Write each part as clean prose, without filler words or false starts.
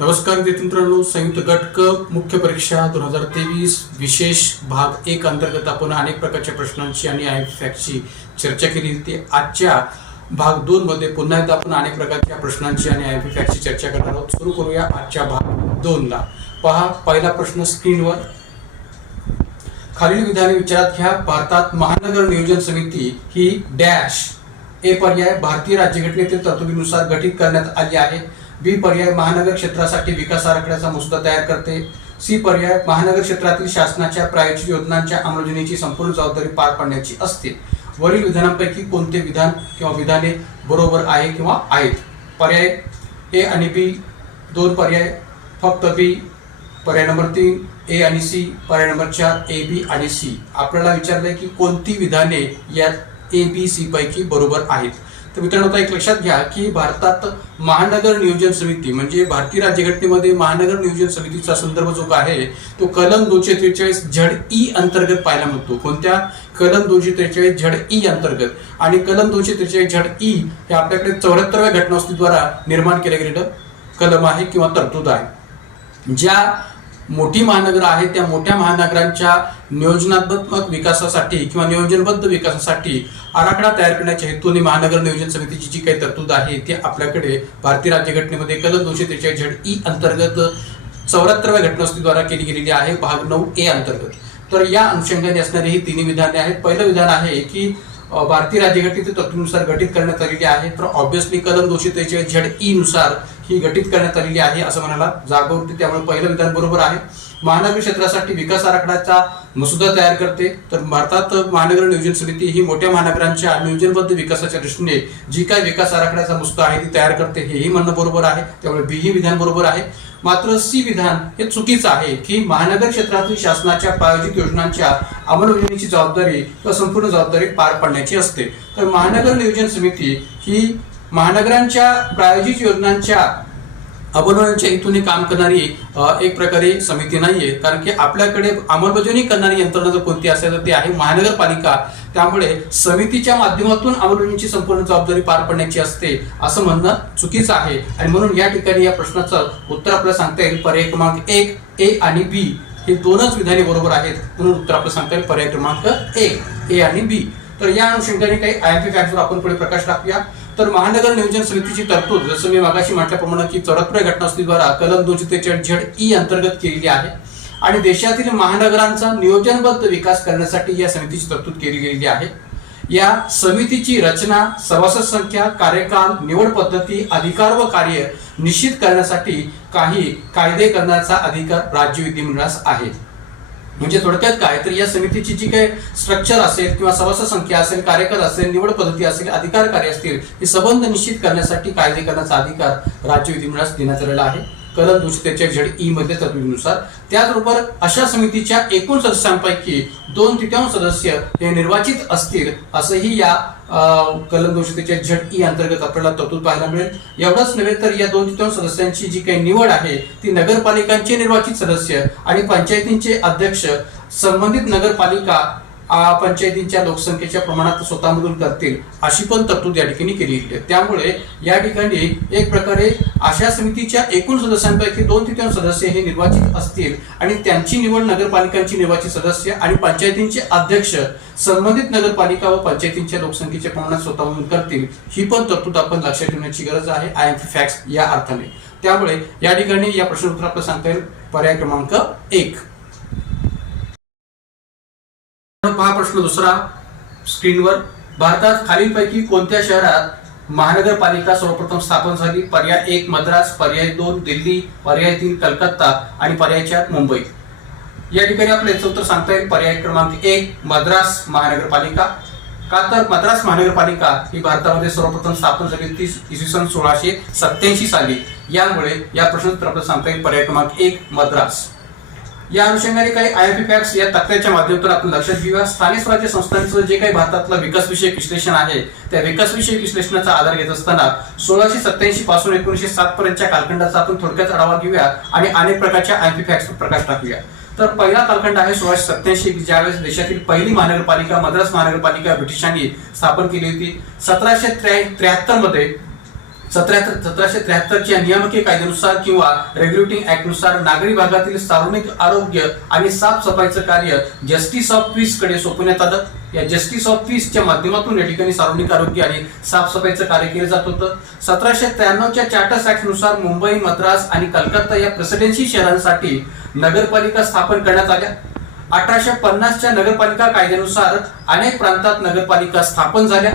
नमस्कार विद्यार्थी मित्रांनो, संयुक्त गट क मुख्य परीक्षा 2023 विशेष भाग 1 अंतर्गत आपण अनेक प्रकारच्या प्रश्नांची आणि फॅक्टची चर्चा केली होती। आजच्या भाग 2 मध्ये पुन्हा एकदा आपण अनेक प्रकारच्या प्रश्नांची आणि फॅक्टची चर्चा करणार आहोत। सुरू करूया आजच्या भाग 2 ला। पहा, पहिला प्रश्न स्क्रीनवर। खालील विधाने विचारात घ्या। भारतात महानगर नियोजन समिती ही डॅश ए पर्याय भारतीय राज्यघटनेतील तरतुदीनुसार गठीत करण्यात आली आहे। बी पर्याय महानगर क्षेत्रासाठी विकास आराखड्याचा मसुदा तयार करते। सी पर्याय महानगर क्षेत्रातील शासनाच्या प्रायोजित योजनांच्या अंमलबजावणीची संपूर्ण जबाबदारी पार पाडण्याची असते। वरील विधानांपैकी कोणते विधान किंवा विधाने बरोबर आहे किंवा आहेत? पर्याय ए आणि बी, दोन पर्याय, फक्त बी, पर्याय नंबर 3 ए आणि सी, पर्याय नंबर 4 ए बी आणि सी। आपल्याला विचारलंय की कोणती विधाने यात ए बी सी पैकी बरोबर आहेत। तर मित्रांनो, आता एक लक्षात घ्या की भारतात महानगर नियोजन समिती म्हणजे भारतीय राज्यघटनेमध्ये महानगर नियोजन समितीचा संदर्भ जो आहे तो कलम 243 झड ई अंतर्गत पाहायला मिळतो। कोणत्या? कलम 243 झड ई अंतर्गत। आणि कलम 243 झड ई हे आपल्याकडे 74व्या घटनावलीद्वारा निर्माण केले गेलेलं कलम आहे किंवा तरतूद आहे। ज्या मोठी महानगर आहेत त्या मोठ्या महानगरांच्या नियोजनात्मक विकासासाठी किंवा नियोजनबद्ध विकासासाठी आराखडा तयार करण्याच्या हेतूने महानगर नियोजन समितीची जी काही तरतूद आहे ती आपल्याकडे भारतीय राज्यघटनेमध्ये कलम 243 झड ई अंतर्गत 74व्या घटनावलीद्वारा केली गेलेली आहे, भाग 9 ए अंतर्गत। तर या अनुषंगाने असणारी ही तिन्ही विधाने आहेत। पहिलं विधान आहे की भारतीय राज्यघटनेच्या तरतुदीनुसार गठीत करण्यात आलेली आहे। तर ऑब्विसली कलम 243 झड ई नुसार ही गठीत करण्यात आलेली आहे असं म्हणाला जागा होती, त्यामुळे पहिलं विधान बरोबर आहे। महानगर क्षेत्रासाठी विकास आराखड्याचा मसुदा तयार करते। तर भारतात महानगर नियोजन समिती ही मोठ्या महानगरांच्या नियोजनबद्ध विकासाच्या दृष्टीने जी काही विकास आराखड्याचा मसुदा आहे ती तयार करते, हेही म्हणणं बरोबर आहे, त्यामुळे बी ही विधान बरोबर आहे। मात्र सी विधान हे चुकीचं आहे की महानगर क्षेत्रातील शासनाच्या प्रायोजित योजनांच्या अंमलबजावणीची जबाबदारी किंवा संपूर्ण जबाबदारी पार पाडण्याची असते। तर महानगर नियोजन समिती ही महानगरांच्या प्रायोजित योजनांच्या अंमलबजावणीच्या हेतूने काम करणारी एक प्रकारे समिती नाहीये, कारण की आपल्याकडे अंमलबजावणी करणारी यंत्रणा जर कोणती असेल तर ती आहे महानगरपालिका। त्यामुळे समितीच्या माध्यमातून अंमलबजावणीची संपूर्ण जबाबदारी पार पाडण्याची असते असं म्हणणं चुकीचं आहे। आणि म्हणून या ठिकाणी या प्रश्नाचं उत्तर आपल्याला सांगता येईल पर्याय क्रमांक 1 ए आणि बी हे दोनच विधाने बरोबर आहेत, म्हणून उत्तर आपल्याला सांगता येईल पर्याय क्रमांक 1 ए आणि बी। तर या अनुषंगाने काही आयएमपी फॅक्टवर आपण पुढे प्रकाश टाकूया। तर महानगर नियोजन समितीची तरतूद जसं मी मागाशी म्हटल्याप्रमाणे की 74व्या घटनावलीद्वारा कलम 243 झड ई अंतर्गत केलेली आहे आणि देशातील महानगरांचा नियोजनबद्ध विकास करण्यासाठी या समितीची तरतूद केली गेलेली आहे। या समितीची रचना, सभासद संख्या, कार्यकाल, निवड पद्धती, अधिकार व कार्य निश्चित करण्यासाठी काही कायदे करण्याचा अधिकार राज्य विधिमंडळास आहे। म्हणजे थोडक्यात काय, तर या समितीची जी काही स्ट्रक्चर असेल किंवा सभासद संख्या असेल, कार्यकाल असेल, निवड पद्धती असेल, अधिकार कार्य असतील, हे संबंध निश्चित करण्यासाठी कायदे करण्याचा अधिकार राज्य विधिमंडळास देण्यात आलेला आहे कलम 243 झड ई मध्ये तरतुदीनुसार। त्याचबरोबर अशा समितीच्या एकूण सदस्यांपैकी 2/3 सदस्य हे निर्वाचित असतील असंही या कलम 243 झड ई अंतर्गत आपल्याला तरतूद पाहायला मिळेल। एवढंच नव्हे तर या 2/3 सदस्यांची जी काही निवड आहे ती नगरपालिकांचे निर्वाचित सदस्य आणि पंचायतींचे अध्यक्ष संबंधित नगरपालिका पंचायतींच्या लोकसंख्येच्या प्रमाणात स्वतःमधून करतील अशी पण तरतूद या ठिकाणी केली आहे। त्यामुळे या ठिकाणी एक प्रकारे अशा समितीच्या एकूण सदस्यांपैकी 2/3 सदस्य हे निर्वाचित असतील आणि त्यांची निवड नगरपालिकांची निर्वाचित सदस्य आणि पंचायतींचे अध्यक्ष संबंधित नगरपालिका व पंचायतींच्या लोकसंख्येच्या प्रमाणात स्वतःमधून करतील, ही पण तरतूद आपण लक्षात ठेवण्याची गरज आहे आयएमपी फॅक्ट्स या अर्थाने। त्यामुळे या ठिकाणी या प्रश्न उत्तर आपल्याला सांगता येईल पर्याय क्रमांक 1। पहा प्रश्न दुसरा स्क्रीनवर। भारतात खालीलपैकी कोणत्या शहरात महानगरपालिका सर्वप्रथम स्थापन झाली? पर्याय 1 मद्रास, पर्याय 2 दिल्ली, पर्याय 3 कलकत्ता आणि पर्याय 4 मुंबई। या ठिकाणी आपल्याला याचं उत्तर सांगता येईल पर्याय क्रमांक 1 मद्रास महानगरपालिका। का तर मद्रास महानगरपालिका ही भारतामध्ये सर्वप्रथम स्थापन झाली ती इसवी सन 1687 साली। यामुळे या प्रश्नाचं उत्तर आपल्याला सांगता येईल पर्याय क्रमांक 1 मद्रास। या अनुषंगाने काही आयएमपी फॅक्ट्स या तक्त्याच्या माध्यमातून आपण लक्षात घेऊया। स्थानिक स्वराज्य संस्थांचं जे काही भारतातलं विकासविषयक विश्लेषण आहे त्या विकासविषयक विश्लेषणाचा आधार घेत असताना 1687 पासून 1907 पर्यंतच्या कालखंडाचा आपण थोडक्यात आढावा घेऊया आणि अनेक प्रकारच्या आयएमपी फॅक्ट्सवर प्रकाश टाकूया। तर पहिला कालखंड आहे 1687 ज्यावेळेस देशातील पहिली महानगरपालिका मद्रास महानगरपालिका ब्रिटिशांनी स्थापन केली होती। 1773 मध्ये 1773च्या नियामकीय कायद्यानुसार किंवा रेग्युलेटिंग ऍक्ट नुसार नागरी भागातील सार्वजनिक आरोग्य आणि साफसफाईचं कार्य जस्टिस ऑफ पीस कडे सोपवण्यात आलं. या जस्टिस ऑफ पीसच्या माध्यमातून या ठिकाणी सार्वजनिक आरोग्य आणि साफसफाईचं कार्य केलं जात होतं. 1793च्या चार्टर्स ऍक्ट नुसार मुंबई, मद्रास आणि कलकत्ता या प्रेसिडेन्सी शहरांसाठी नगरपालिका स्थापन करण्यात आल्या. 1850च्या नगरपालिका कायद्यानुसार अनेक प्रांतात नगरपालिका स्थापन झाल्या.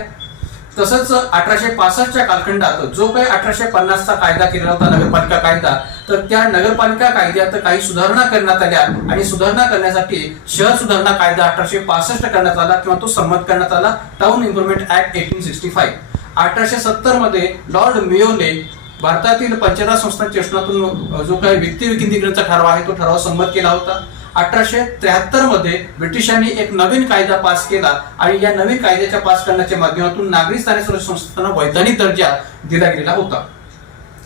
तसंच 1865च्या कालखंडात जो काही 1850चा कायदा केलेला होता नगरपालिका कायदा, तर त्या नगरपालिका कायद्यात काही सुधारणा करण्यात आल्या आणि सुधारणा करण्यासाठी शहर सुधारणा कायदा 1865 करण्यात आला किंवा तो संमत करण्यात आला, टाउन इम्प्रुव्हमेंट ऍक्ट 1865. 1870 मध्ये लॉर्ड मेयोने भारतातील 15 संस्थांच्या शासनातून जो काही व्यक्ती विकेंद्रीकरणाचा ठराव आहे तो ठराव संमत केला होता. 1873 मध्ये ब्रिटिशांनी एक नवीन कायदा पास केला आणि या नवीन कायद्याच्या पास करण्याच्या माध्यमातून नागरी स्थानिक स्वराज्य संस्थांना वैधानिक दर्जा दिला गेलेला होता.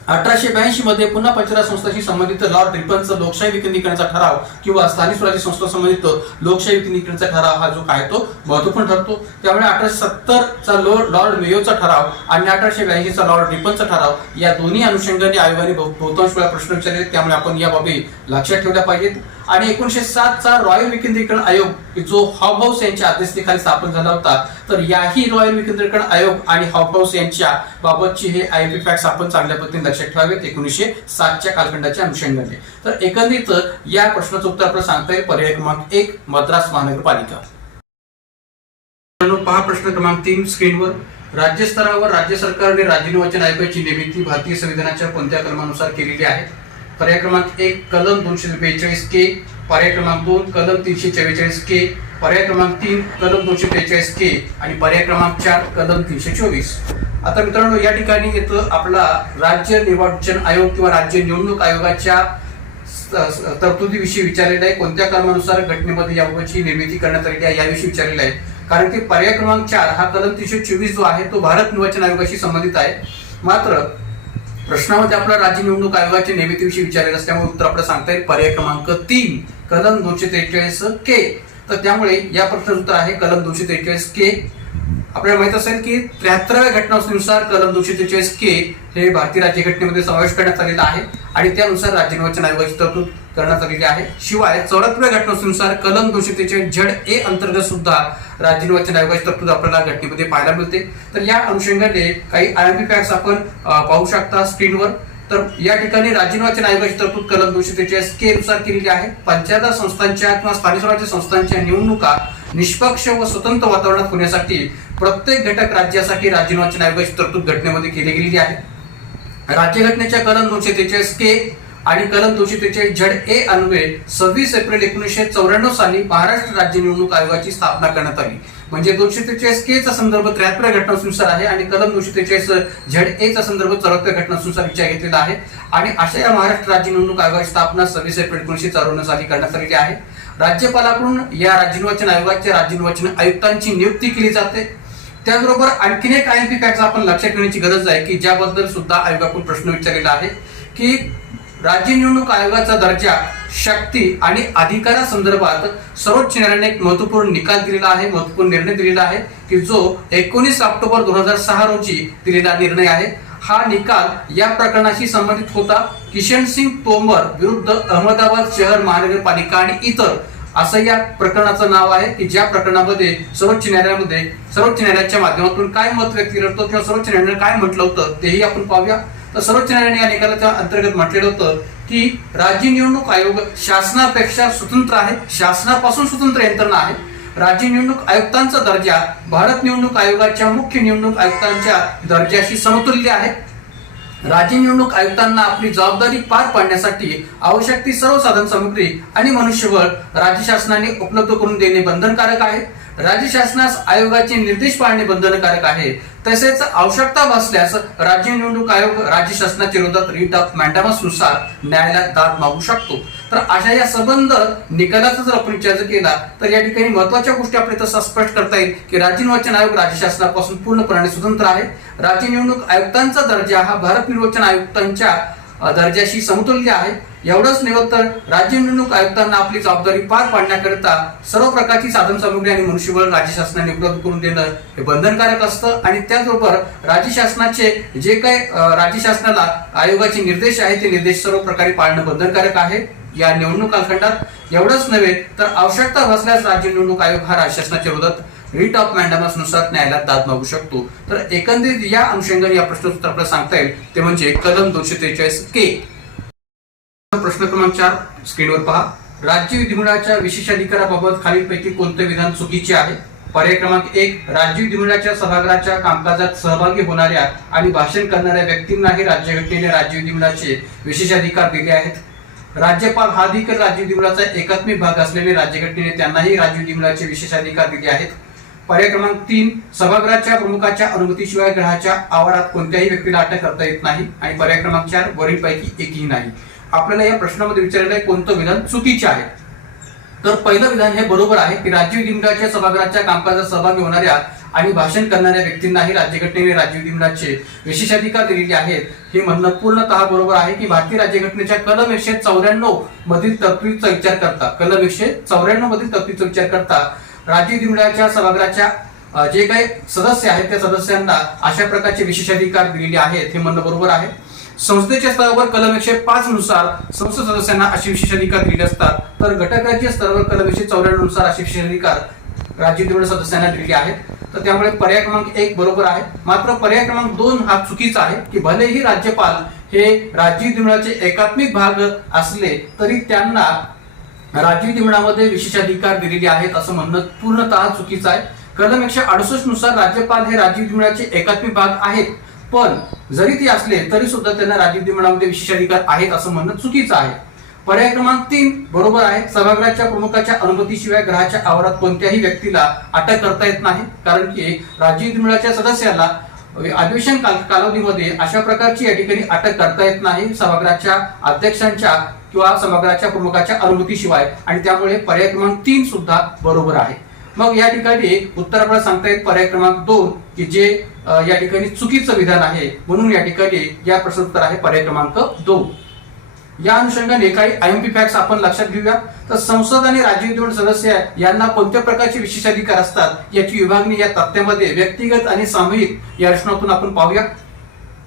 1882 मध्ये पुन्हा 15 संस्थांशी संबंधित लॉर्ड रिपनचा लोकशाही विकेंद्रीकरणाचा ठराव किंवा स्थानिक स्वराज्य संस्था संबंधित लोकशाही विकेंद्रीकरणाचा ठराव हा जो काय तो महत्वपूर्ण ठरतो. त्यामुळे 1870चा लॉर्ड मेयोचा ठराव आणि 1882चा लॉर्ड रिपनचा ठराव या दोन्ही अनुषंगाने आयोगाने बहुतांश वेळा प्रश्न विचारले, त्यामुळे आपण या बाबी लक्षात ठेवल्या पाहिजेत. आणि 1907चा रॉयल विकेंद्रीकरण आयोग जो हॉबहाऊस यांच्या अध्यक्षतेखाली स्थापन झाला होता, तर याही रॉयल विकेंद्रीकरण आयोग आणि हॉबहाऊस यांच्या बाबतची हे आयपी फॅक्ट्स आपण चांगल्या पद्धतीने लक्षात ठेवावेत 1907च्या कालखंडाच्या अनुषंगाने. तर एकंदरीत या प्रश्नाचं उत्तर आपल्याला सांगता येईल पर्याय क्रमांक 1 मद्रास महानगरपालिका. पहा प्रश्न क्रमांक 3 स्क्रीनवर. राज्य स्तरावर राज्य सरकारने राज्य निर्वाचन आयोगाची निर्मिती भारतीय संविधानाच्या कोणत्या कलमानुसार केलेली आहे? पर्याय क्रमांक 1 कलम 242 के, पर्याय क्रमांक 2 कलम 344 के, पर्याय क्रमांक 3 कलम 243 के आणि पर्याय क्रमांक 4 कलम 324. आता मित्रांनो या ठिकाणी येतं आपला राज्य निर्वाचन आयोग किंवा राज्य निवडणूक आयोगाच्या तरतुदीविषयी विचारलेलं आहे. कोणत्या कलमानुसार घटनेमध्ये याबाबतची निर्मिती करण्यात आलेली आहे याविषयी विचारलेलं आहे. कारण की पर्याय क्रमांक 4 हा कलम 324 जो आहे तो भारत निर्वाचन आयोगाशी संबंधित आहे. मात्र प्रश्नामध्ये आपला राज्य निवडणूक आयोगाच्या निर्मितीविषयी विचारलेलं असल्यामुळे उत्तर आपल्याला सांगता येईल पर्याय क्रमांक 3 कलम 243 के. तर त्यामुळे या प्रश्नाचं उत्तर आहे कलम 243 के. आपल्याला माहित असेल की 73व्या घटनानुसार कलम 243 के हे भारतीय राज्यघटनेमध्ये समावेश करण्यात आलेला आहे आणि त्यानुसार राज्य निर्वाचन आयोगाची तरतूद करण्यात आलेली आहे. शिवाय 74व्या घटनानुसार कलम 243 झड ए अंतर्गत सुद्धा राज्य निर्वाचन आयोगाची तरतूद आपल्याला घटनेमध्ये पाहायला मिळते. तर या अनुषंगाने काही आयएमपी फॅक्ट्स आपण पाहू शकता स्क्रीनवर. तर या ठिकाणी राज्य निर्वाचन आयोगाची तरतूद कलम 243 के नुसार केलेली आहे. पंचायत संस्थांच्या किंवा स्थानिक स्वराज्य संस्थांच्या निवडणुका निष्पक्ष व स्वतंत्र वातावरणात होण्यासाठी प्रत्येक घटक राज्यासाठी राज्य निर्वाचन आयोगाची तरतूद घटनेमध्ये केली गेलेली आहे. राज्यघटनेच्या कलम 243 के आणि कलम 243 झड ए अन्वये 26 एप्रिल 1994 साली महाराष्ट्र राज्य निवडणूक आयोगाची स्थापना करण्यात आली. म्हणजे 243 के चा संदर्भ 73व्या घटनानुसार आहे आणि कलम 243 झड ए चा संदर्भ 74व्या घटनानुसार विचार घेतलेला आहे. आणि अशा या महाराष्ट्र राज्य निवडणूक आयोगाची स्थापना 26 एप्रिल 1954 साली करण्यात आलेली आहे. राज्यपालाकडून या राज्य निर्वाचन आयोगाच्या राज्य निर्वाचन आयुक्तांची नियुक्ती केली जाते. त्याचबरोबर आणखीन एक आयएमपी फॅक्ट आपण लक्षात ठेवण्याची गरज आहे की ज्याबद्दल सुद्धा आयोगाकडून प्रश्न विचारलेला आहे की राज्य निवडणूक आयोगाचा दर्जा, शक्ती आणि अधिकारासंदर्भात सर्वोच्च न्यायालयाने एक महत्वपूर्ण निकाल दिलेला आहे, महत्वपूर्ण निर्णय दिलेला आहे की जो 19 ऑक्टोबर 2006 रोजी दिलेला निर्णय आहे. हा निकाल या प्रकरणाशी संबंधित होता. किशन सिंग तोमर विरुद्ध अहमदाबाद शहर महानगरपालिका आणि इतर असं या प्रकरणाचं नाव आहे की ज्या प्रकरणामध्ये सर्वोच्च न्यायालयाच्या माध्यमातून काय मत व्यक्त केलं होतं किंवा सर्वोच्च न्यायालयाने काय म्हटलं होतं तेही आपण पाहूया. तर सर्वोच्च न्यायालयाने या निकालाच्या अंतर्गत म्हटलेलं होतं की राज्य निवडणूक आयोग शासनापेक्षा स्वतंत्र आहे, शासनापासून स्वतंत्र यंत्रणा आहे. राज्य निवडणूक आयुक्तांचा दर्जा भारत निवडणूक आयोगाच्या मुख्य निवडणूक आयुक्तांच्या दर्जाशी समतुल्य आहे. राज्य निवडणूक आयुक्तांना आपली जबाबदारी पार पाडण्यासाठी आवश्यक ती सर्व साधन सामग्री आणि मनुष्यबळ राज्य शासनाने उपलब्ध करून देणे बंधनकारक आहे. राज्य शासनास आयोगाचे निर्देश पाळणे बंधनकारक आहे. तसेच आवश्यकता भासल्यास राज्य निवडणूक आयोग राज्य शासनाच्या विरोधात रिट ऑफ मॅन्डामस नुसार न्यायालयात दाद मागू शकतो. तर अशा या संबंध निकालाचा जर आपण विचार केला तर या ठिकाणी महत्वाच्या गोष्टी आपल्याला तसं स्पष्ट करता येईल की राज्य निर्वाचन आयोग राज्य शासनापासून पूर्णपणे स्वतंत्र आहे. राज्य निवडणूक आयुक्तांचा दर्जा हा भारत निर्वाचन आयुक्तांच्या दर्जाशी समतुल्य आहे। एवढंच नव्हे तर राज्य निवडणूक आयुक्तांना आपली जबाबदारी पार पाडण्याकरिता सर्व प्रकारची साधनसामुग्री आणि मनुष्यबळ राज्य शासनाने उपलब्ध करून देणं हे बंधनकारक असतं आणि त्याचबरोबर राज्य शासनाचे जे काही राज्य शासनाला आयोगाचे निर्देश आहेत ते निर्देश सर्व प्रकारे पाळणं बंधनकारक आहे या निवडणूक कालखंडात। एवढंच नव्हे तर आवश्यकता भासल्यास राज्य निवडणूक आयोग हा राज्य शासनाच्या विरोधात रिट ऑफ मॅन्डॅमस नुसार न्यायालयात दाद मागू शकतो। तर एकंदरीत या अनुषंगाने या प्रश्नोत्तर आपल्याला सांगता येईल ते म्हणजे कलम 243 के। प्रश्न क्रमांक 4 स्क्रीनवर पहा। राज्य विधिमंडळाच्या विशेषाधिकाराबाबत खालीलपैकी कोणते विधान चुकीचे आहे? पर्याय क्रमांक 1, राज्य विधिमंडळाच्या सभागृहाच्या कामकाजात सहभागी होणाऱ्या आणि भाषण करणाऱ्या व्यक्तींनाही राज्यघटनेने राज्य विधिमंडळाचे विशेषाधिकार दिले आहेत। राज्यपाल हा देखील राज्य विधिमंडळाचा एकात्मिक भाग असलेले राज्यघटनेने त्यांनाही राज्य विधिमंडळाचे विशेषाधिकार दिले आहेत। पर्याय क्रमांक 3, सभागृहाच्या प्रमुखाच्या अनुमतीशिवाय गृहाच्या आवारात कोणत्याही व्यक्तीला अटक करता येत नाही आणि पर्याय क्रमांक 4, वरीलपैकी एकही नाही। आपल्याला या प्रश्नामध्ये विचारलेलं आहे कोणतं विधान चुकीचे आहे? तर पहिलं विधान हे बरोबर आहे की राज्य विधिमंडळाच्या सभागृहाच्या कामकाजात सहभागी होणाऱ्या आणि भाषण करणाऱ्या व्यक्तींनाही राज्यघटनेने राज्य विधिमंडळाचे विशेषाधिकार दिलेले आहेत हे म्हणणं पूर्णतः बरोबर आहे की भारतीय राज्यघटनेच्या कलम 194 मधील तरतुदीचा विचार करता राज्य विधिमंडळाच्या सभागृहाच्या जे काही सदस्य आहेत त्या सदस्यांना अशा प्रकारचे विशेषाधिकार दिलेले आहेत हे म्हणणं बरोबर आहे। संसदेच्या स्तरावर कलम 105 नुसार संसद सदस्यांना असे विशेषाधिकार दिलेले असतात तर घटकराज्य स्तरावर कलम 194 नुसार असे विशेषाधिकार राज्य विधिमंडळ सदस्यांना दिलेले आहेत। तर त्यामुळे पर्याय क्रमांक 1 बरोबर आहे। मात्र पर्याय क्रमांक 2 हा चुकीचा आहे की भलेही राज्यपाल हे राज्य विधिमंडळाचे एकात्मिक भाग असले तरी त्यांना राज्य विधिमंडळामध्ये विशेषाधिकार दिलेले आहेत असं म्हणणं पूर्णतः चुकीचं आहे। कलम 168 नुसार राज्यपाल हे राज्य विधिमंडळाचे एकात्मिक भाग आहेत पण जरी ते असले तरी सुद्धा त्यांना राज्य विधिमंडळामध्ये विशेषाधिकार आहेत असं म्हणणं चुकीचं आहे। पर्याय क्रमांक 3 बरोबर आहे। सभागृहाच्या प्रमुखाच्या अनुमतीशिवाय गृहाच्या आवारात कोणत्याही व्यक्तीला अटक करता येत नाही कारण की राज्य विधिमंडळाच्या सदस्याला अधिवेशन कालावधीमध्ये अशा प्रकारची या ठिकाणी अटक करता येत नाही सभागृहाच्या अध्यक्षांच्या किंवा सभागृहाच्या प्रमुखाच्या अनुमतीशिवाय आणि त्यामुळे पर्याय क्रमांक 3 सुद्धा बरोबर आहे। मग या ठिकाणी उत्तर आपल्याला सांगता येईल पर्याय क्रमांक 2 की जे या ठिकाणी चुकीचं विधान आहे म्हणून या ठिकाणी या प्रश्न उत्तर आहे पर्याय क्रमांक 2। या अनुषंगाने काही आयएमपी फॅक्ट्स आपण लक्षात घेऊया। तर संसद आणि राज्य विधिमंडळ सदस्य यांना कोणत्या प्रकारचे विशेषाधिकार असतात याची विभागणी या तथ्यामध्ये व्यक्तिगत आणि सामूहिक या रचनातून आपण पाहूया।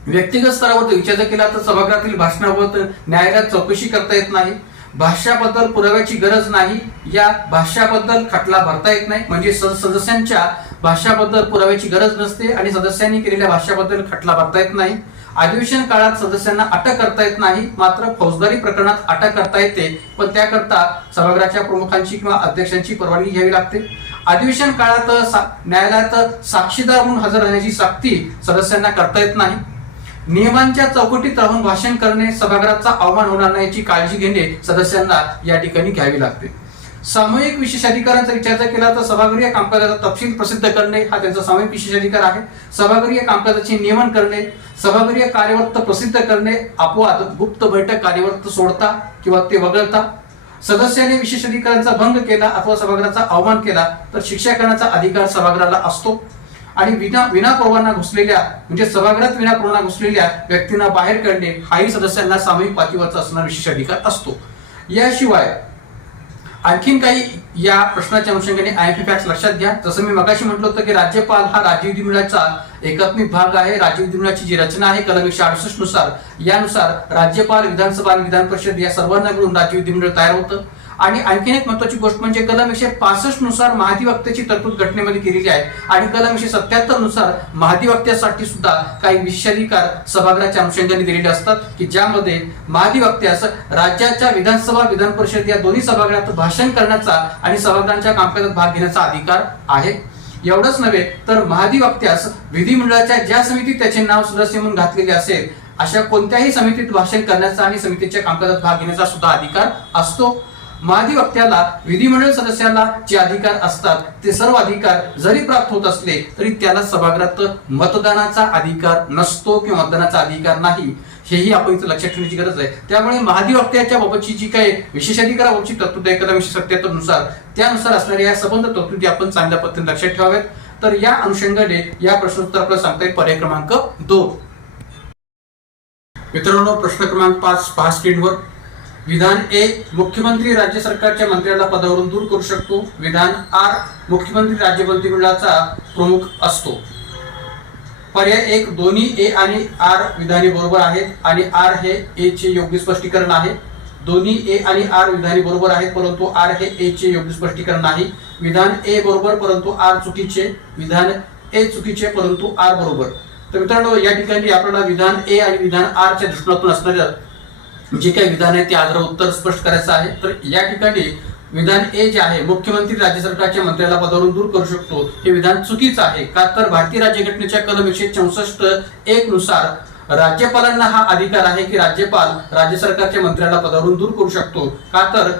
व्यक्तिगत स्तरावर विचार केला तर सभागृहातील भाषणावर न्यायालयात चौकशी करता येत नाही, भाष्याबद्दल पुराव्याची गरज नाही, या भाष्याबद्दल खटला भरता येत नाही म्हणजे सदस्यांच्या भाष्याबद्दल पुराव्याची गरज नसते आणि सदस्यांनी केलेल्या भाष्याबद्दल खटला भरता येत नाही। अधिवेशन काळात सदस्यांना अटक करता येत नाही मात्र फौजदारी प्रकरणात अटक करता येते पण त्याकरता सभागृहाच्या प्रमुखांची किंवा अध्यक्षांची परवानगी घ्यावी लागते। अधिवेशन काळात न्यायालयात साक्षीदार म्हणून हजर राहण्याची सक्ती सदस्यांना करता येत नाही। नियमांच्या चौकटीत राहून भाषण करणे सभागृहाचा अवमान होणार नाही याची काळजी घेणे सदस्यांना या ठिकाणी घ्यावी लागते। सामूहिक विशेषाधिकारांचा विचार केला तर सभागृह कामकाजाचा तपशील प्रसिद्ध करणे हा त्यांचा सामूहिक विशेषाधिकार आहे। सभागृह कामकाजाचे नियमन करणे, सभागृह कार्यवर्त प्रसिद्ध करणे, अपवाद गुप्त बैठक कार्यवर्त सोडता किंवा ते वगळता, सदस्याने विशेषाधिकारांचा भंग केला अथवा सभागृहाचा अवमान केला तर शिक्षा करण्याचा अधिकार सभागृहाला असतो आणि विनापरवाना घुसलेल्या म्हणजे सभागृहात विनापरवाना घुसलेल्या व्यक्तींना बाहेर काढणे हाही सदस्यांना सामूहिक पातळीवरचा असणारा विशेषाधिकार असतो। याशिवाय आणखीन काही या प्रश्नाच्या अनुषंगाने आयएमपी फॅक्ट्स लक्षात घ्या। जसं मी मगाशी म्हटलं होतं की राज्यपाल हा राज्य विधिमंडळाचा एकात्मिक भाग आहे। राज्य विधिमंडळाची जी रचना आहे कलम 168 नुसार यानुसार राज्यपाल, विधानसभा आणि विधान परिषद या सर्वांना मिळून राज्य विधिमंडळ तयार होतं। आणि आणखीन एक महत्त्वाची गोष्ट म्हणजे कलम 165 नुसार महाधिवक्त्याची तरतूद घटनेमध्ये केलेली आहे आणि कलम 177 नुसार महाधिवक्त्यासाठी सुद्धा काही विशेषाधिकार सभागृहाच्या अनुषंगाने दिलेले असतात की ज्यामध्ये महाधिवक्त्यास राज्याच्या विधानसभा, विधान परिषद या दोन्ही सभागृहात भाषण करण्याचा आणि सभागृहांच्या कामकाजात भाग घेण्याचा अधिकार आहे। एवढंच नव्हे तर महाधिवक्त्यास विधिमंडळाच्या ज्या समितीत त्याचे नाव सदस्य म्हणून घातलेले असेल अशा कोणत्याही समितीत भाषण करण्याचा आणि समितीच्या कामकाजात भाग घेण्याचा सुद्धा अधिकार असतो। महाधिवक्त्याला विधिमंडळ सदस्याला जे अधिकार असतात ते सर्व अधिकार जरी प्राप्त होत असले तरी त्याला सभागृहात मतदानाचा अधिकार नसतो किंवा मतदानाचा अधिकार नाही हेही आपण इथे लक्षात ठेवण्याची गरज आहे। त्यामुळे महाधिवक्त्याच्या बाबतची जी काही विशेषाधिकाराबाबतची तरतूद आहे कलम 177 नुसार त्यानुसार असणाऱ्या या संबंध तरतुदी आपण चांगल्या पद्धतीने लक्षात ठेवाव्यात। तर या अनुषंगाने या प्रश्नोत्तर आपल्याला सांगता येईल पर्याय क्रमांक 2। मित्रांनो, प्रश्न क्रमांक 5 पहा स्क्रीनवर. विधान ए, मुख्यमंत्री राज्य सरकारच्या मंत्र्याला पदावरून दूर करू शकतो. विधान आर, मुख्यमंत्री राज्य मंत्रिमंडळाचा प्रमुख असतो. पर्याय 1, दोन्ही ए आणि आर विधाने बरोबर आहेत आणि आर हे ए चे योग्य स्पष्टीकरण आहे. दोन्ही ए आणि आर विधाने बरोबर आहेत, परंतु आर हे ए चे योग्य स्पष्टीकरण नाही. विधान ए बरोबर परंतु आर चुकीचे. विधान ए चुकीचे परंतु आर बरोबर. तर मित्रांनो, या ठिकाणी आपल्याला विधान ए आणि विधान आर च्या दृष्टिकोनातून असणाऱ्या जे काही विधान आहे ते आधार उत्तर स्पष्ट करायचं आहे. तर या ठिकाणी विधान ए जे आहे, मुख्यमंत्री राज्य सरकारच्या मंत्र्याला पदावरून दूर करू शकतो, हे विधान चुकीचं आहे. का तर भारतीय राज्यघटनेच्या कलम 164(1) नुसार राज्यपालांना हा अधिकार आहे की राज्यपाल राज्य सरकारच्या मंत्र्याला पदावरून दूर करू शकतो. का तर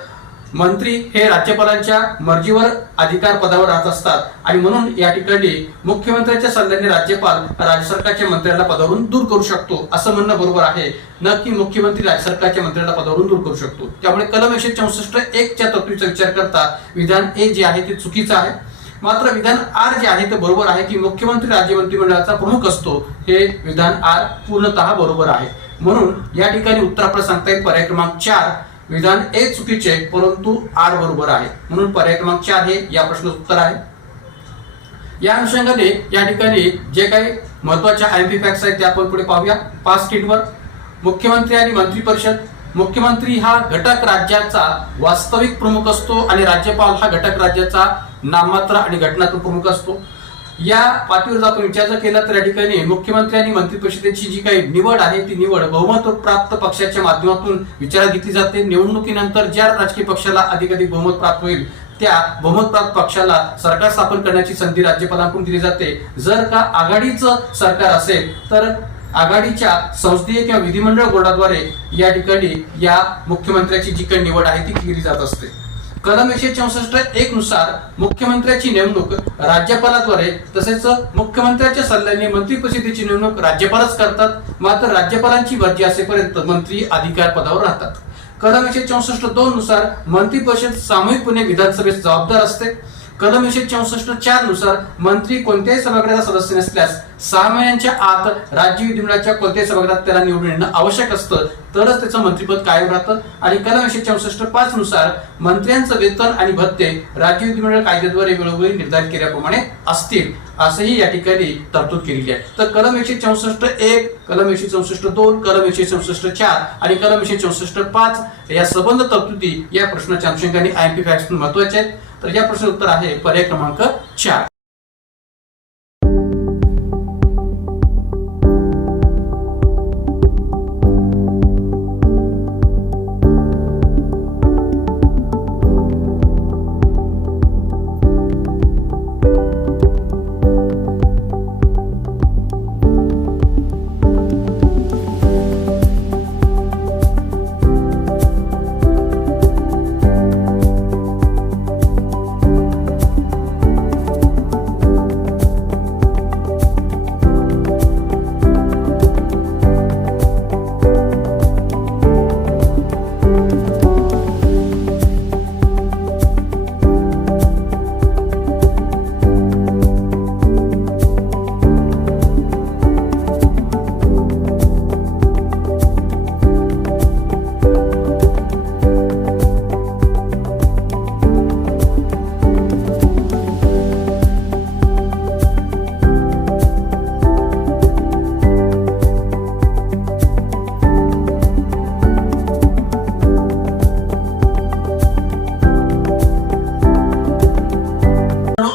मंत्री हे राज्यपालांच्या मर्जीवर अधिकार पदावर राहत असतात आणि म्हणून या ठिकाणी मुख्यमंत्र्यांच्या सल्ल्याने राज्यपाल राज्य सरकारच्या मंत्र्याला पदावरून दूर करू शकतो असं म्हणणं बरोबर आहे, न की मुख्यमंत्री राज्य सरकारच्या मंत्र्याला पदावरून दूर करू शकतो. त्यामुळे कलम 164(1) च्या तरतुदीचा विचार करता विधान ए जे आहे ते चुकीचं आहे. मात्र विधान आर जे आहे ते बरोबर आहे की मुख्यमंत्री राज्य मंत्रिमंडळाचा प्रमुख असतो. हे विधान आर पूर्णतः बरोबर आहे. म्हणून या ठिकाणी उत्तर आपल्याला सांगता येईल पर्याय क्रमांक 4, विधान ए चुकीचे परंतु आर बरोबर आहे. म्हणून पर्याय क्रमांक 4 हे या प्रश्नाचं उत्तर आहे. या अनुषंगाने या ठिकाणी जे काही महत्वाच्या आयएमपी फॅक्ट्स आहेत ते आपण पुढे पाहूया. 5 स्क्रीनवर. मुख्यमंत्री आणि मंत्रिपरिषद. मुख्यमंत्री हा घटक राज्याचा वास्तविक प्रमुख असतो आणि राज्यपाल हा घटक राज्याचा नाममात्र आणि घटनात्मक प्रमुख असतो. या पातळीवर जर आपण विचार केला तर या ठिकाणी मुख्यमंत्री आणि मंत्रिपरिषदेची जी काही निवड आहे ती निवड बहुमत प्राप्त पक्षाच्या माध्यमातून विचारात घेतली जाते. निवडणुकीनंतर ज्या राजकीय पक्षाला अधिकाधिक बहुमत प्राप्त होईल त्या बहुमत प्राप्त पक्षाला सरकार स्थापन करण्याची संधी राज्यपालांकडून दिली जाते. जर का आघाडीचं सरकार असेल तर आघाडीच्या संसदीय किंवा विधिमंडळ बोर्डाद्वारे या ठिकाणी या मुख्यमंत्र्याची जी काही निवड आहे ती केली जात असते. कलम 164(1) नुसार मुख्यमंत्र्याची नेमणूक राज्यपालाद्वारे तसेच मुख्यमंत्र्याच्या सल्ल्याने मंत्रिपरिषदेची नेमणूक राज्यपालच करतात. मात्र राज्यपालांची मर्जी असेपर्यंत मंत्री अधिकार पदावर राहतात. कलम 164(2) नुसार मंत्रिपरिषद सामूहिकपणे विधानसभेस जबाबदार असते. कलम 164(4) नुसार मंत्री कोणत्याही सभागृहाचा सदस्य नसल्यास 6 महिन्यांच्या आत राज्य विधिमंडळाच्या कोणत्याही सभागृहात त्याला निवडून येणं आवश्यक असतं, तरच त्याचं मंत्रिपद कायम राहतं. आणि कलम 164(5) नुसार मंत्र्यांचं वेतन आणि भत्ते राज्य विधिमंडळ कायद्याद्वारे वेळोवेळी निर्धारित केल्याप्रमाणे असतील असंही या ठिकाणी तरतूद केलेली आहे. तर कलम 164(1), कलम 164(2), कलम 164(4) आणि कलम 164(5) या संबंध तरतुदी या प्रश्नाच्या अनुषंगाने आयएमपी फॅक्ट्स महत्वाचे आहेत. तर या प्रश्नाचं उत्तर आहे पर्याय क्रमांक 4.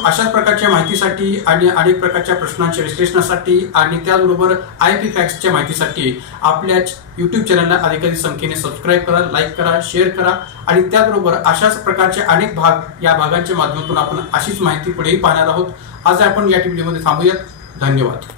अशाच प्रकारच्या माहितीसाठी आणि अनेक प्रकारच्या प्रश्नांच्या विश्लेषणासाठी आणि त्याचबरोबर आयपी फॅक्ट्सच्या माहितीसाठी आपल्याच YouTube चॅनलला अधिकाधिक संख्येने सबस्क्राईब करा, लाईक करा, शेअर करा आणि त्याचबरोबर अशाच प्रकारचे अनेक भाग या भागांच्या माध्यमातून आपण अशीच माहिती पुढेही पाहणार आहोत. आज आपण या व्हिडिओमध्ये थांबूयात. धन्यवाद.